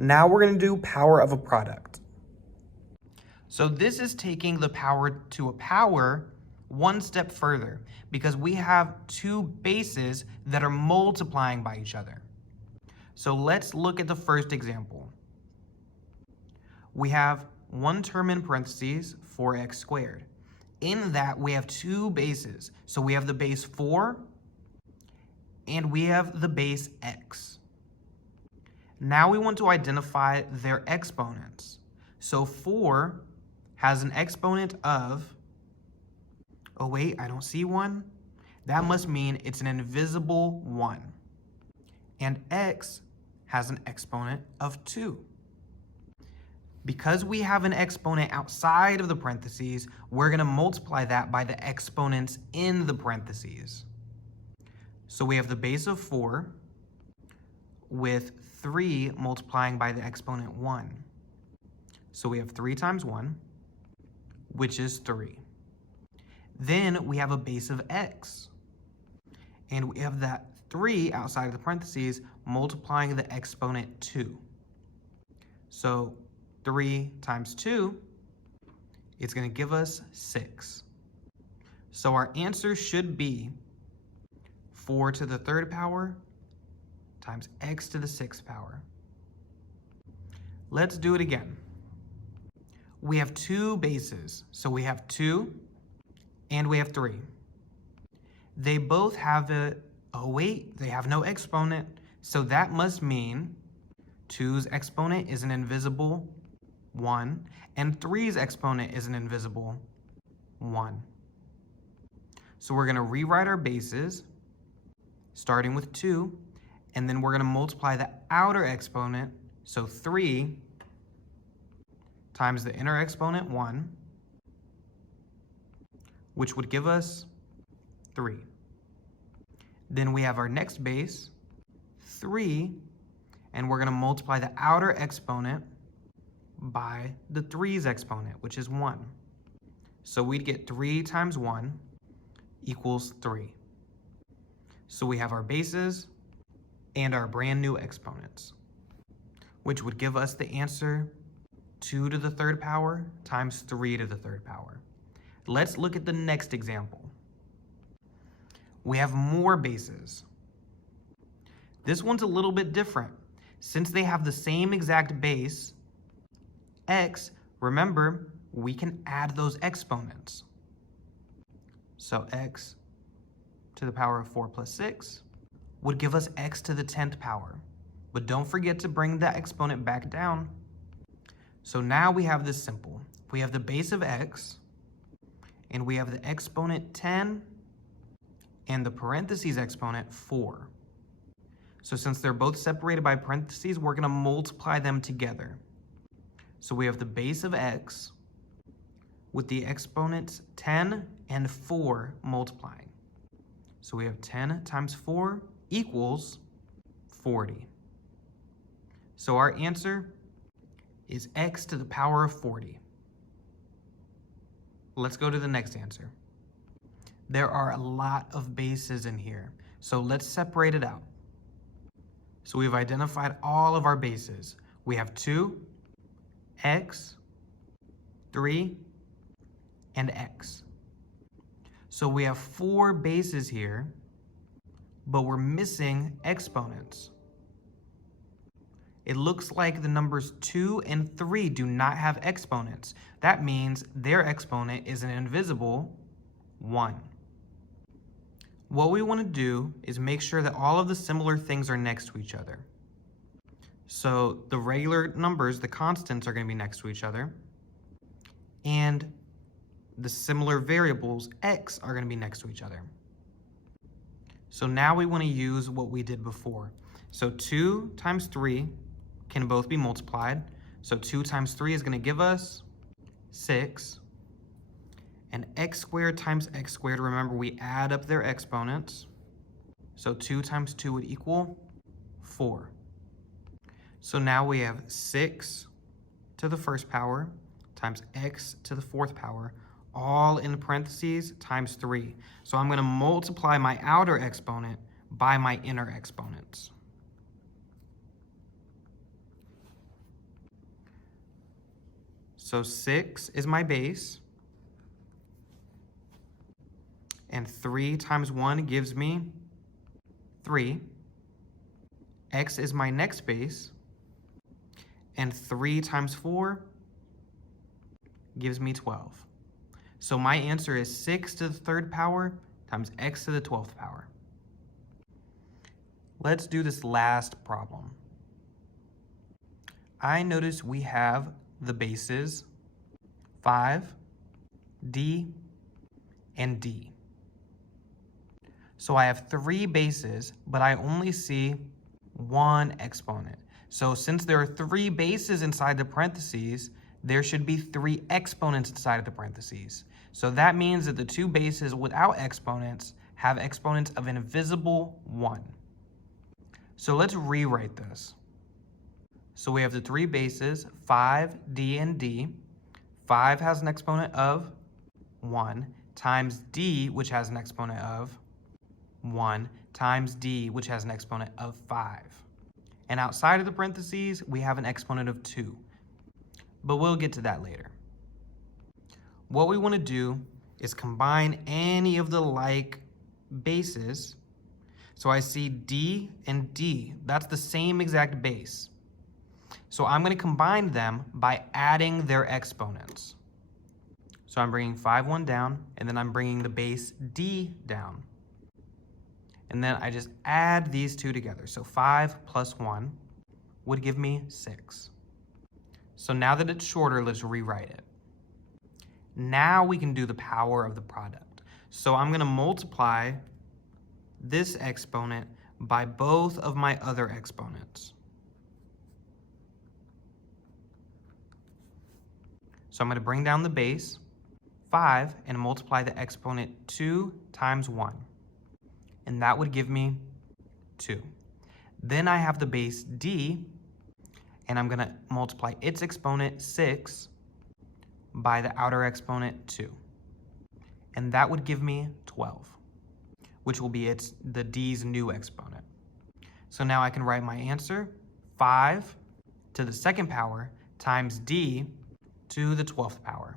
Now we're going to do power of a product. So this is taking the power to a power one step further because we have two bases that are multiplying by each other. So let's look at the first example. We have one term in parentheses, 4x squared. In that, we have two bases. So we have the base 4 and we have the base x. Now we want to identify their exponents. So 4 has an exponent of, oh wait, I don't see one. That must mean it's an invisible 1. And x has an exponent of 2. Because we have an exponent outside of the parentheses, we're going to multiply that by the exponents in the parentheses. So we have the base of 4 with 3 multiplying by the exponent 1. So we have 3 times 1, which is 3. Then we have a base of x. And we have that 3 outside of the parentheses multiplying the exponent 2. So 3 times 2, it's going to give us 6. So our answer should be 4 to the 3rd power times x to the 6th power. Let's do it again. We have two bases, so we have 2 and we have 3. They both have they have no exponent, so that must mean 2's exponent is an invisible 1, and 3's exponent is an invisible 1. So we're going to rewrite our bases, starting with 2, and then we're going to multiply the outer exponent, so 3 times the inner exponent 1, which would give us 3. Then we have our next base, 3, and we're going to multiply the outer exponent by the 3's exponent, which is 1. So we'd get 3 times 1 equals 3. So we have our bases and our brand new exponents, which would give us the answer 2 to the 3rd power times 3 to the 3rd power. Let's look at the next example. We have more bases. This one's a little bit different. Since they have the same exact base, x, remember, we can add those exponents. So x to the power of 4 plus 6 would give us x to the 10th power. But don't forget to bring that exponent back down. So now we have this simple. We have the base of x, and we have the exponent 10, and the parentheses exponent 4. So since they're both separated by parentheses, we're going to multiply them together. So we have the base of x with the exponents 10 and 4 multiplying. So we have 10 times 4 equals 40. So our answer is x to the power of 40. Let's go to the next answer. There are a lot of bases in here, so let's separate it out. So we've identified all of our bases. We have 2, x, 3, and x. So we have 4 bases here, but we're missing exponents. It looks like the numbers 2 and 3 do not have exponents. That means their exponent is an invisible 1. What we want to do is make sure that all of the similar things are next to each other. So the regular numbers, the constants, are going to be next to each other. And the similar variables, x, are going to be next to each other. So now we want to use what we did before. So 2 times 3 can both be multiplied. So 2 times 3 is going to give us 6. And x squared times x squared, remember we add up their exponents. So 2 times 2 would equal 4. So now we have 6 to the 1st power times x to the 4th power, all in parentheses, times 3. So I'm going to multiply my outer exponent by my inner exponents. So 6 is my base. And 3 times 1 gives me 3. X is my next base. And 3 times 4 gives me 12. So my answer is 6 to the 3rd power times x to the 12th power. Let's do this last problem. I notice we have the bases 5, d, and d. So I have 3 bases, but I only see 1 exponent. So since there are 3 bases inside the parentheses, there should be 3 exponents inside of the parentheses. So that means that the 2 bases without exponents have exponents of an invisible 1. So let's rewrite this. So we have the 3 bases, 5, d, and d. 5 has an exponent of 1 times d, which has an exponent of 1 times d, which has an exponent of 5. And outside of the parentheses, we have an exponent of 2. But we'll get to that later. What we want to do is combine any of the like bases. So I see d and d. That's the same exact base. So I'm going to combine them by adding their exponents. So I'm bringing 5, 1 down, and then I'm bringing the base d down. And then I just add these two together. So 5 plus 1 would give me 6. So now that it's shorter, let's rewrite it. Now we can do the power of the product. So I'm going to multiply this exponent by both of my other exponents. So I'm going to bring down the base, 5, and multiply the exponent 2 times 1. And that would give me 2. Then I have the base d, and I'm going to multiply its exponent, 6, by the outer exponent, 2. And that would give me 12, which will be the d's new exponent. So now I can write my answer, 5 to the 2nd power times d to the 12th power.